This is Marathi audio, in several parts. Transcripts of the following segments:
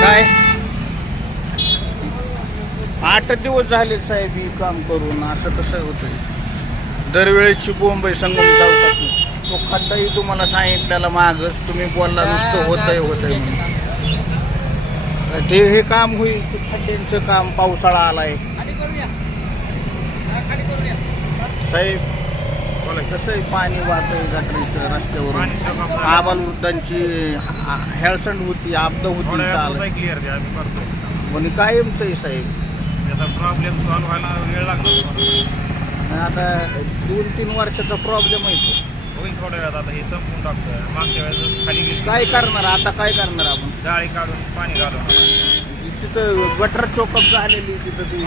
काय 8 दिवस झाले साहेब ही काम करून. असं कसं होतंय? दरवेळेची बोंब आहे संगम चौकात. तो खड्डाही तुम्हाला सांगितलेला मागच तुम्ही बोलला नुसतं होतंय म्हणून. ते हे काम होईल ते खड्ड्यांचं काम. पावसाळा आलाय साहेब. कसं आहे पाणी वाहतंय गटरीचं रस्त्यावरून. आबालवृद्धांची हेळसंड होती, आपदा होती. पण कायमच आहे साहेब. प्रॉब्लेम सॉल्व्ह व्हायला वेळ लागला. आता 2-3 वर्षाचा प्रॉब्लेम आहे तो. होईल थोड्या वेळात. आता हे संपून टाकतोय. मागच्या वेळेस खाली गेली काय करणार आता? काय करणार आपण? जाळी काढून पाणी घालून तिथं गटर चोकअप झालेली तिथं ती.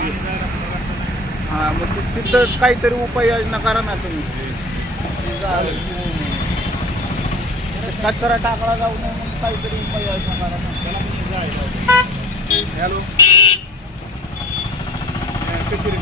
हां मग तिथं काहीतरी उपाययोजना करा ना तुम्ही. कचरा टाकला जाऊ नये म्हणून काहीतरी उपाययोजना करा ना. हॅलो कचेरी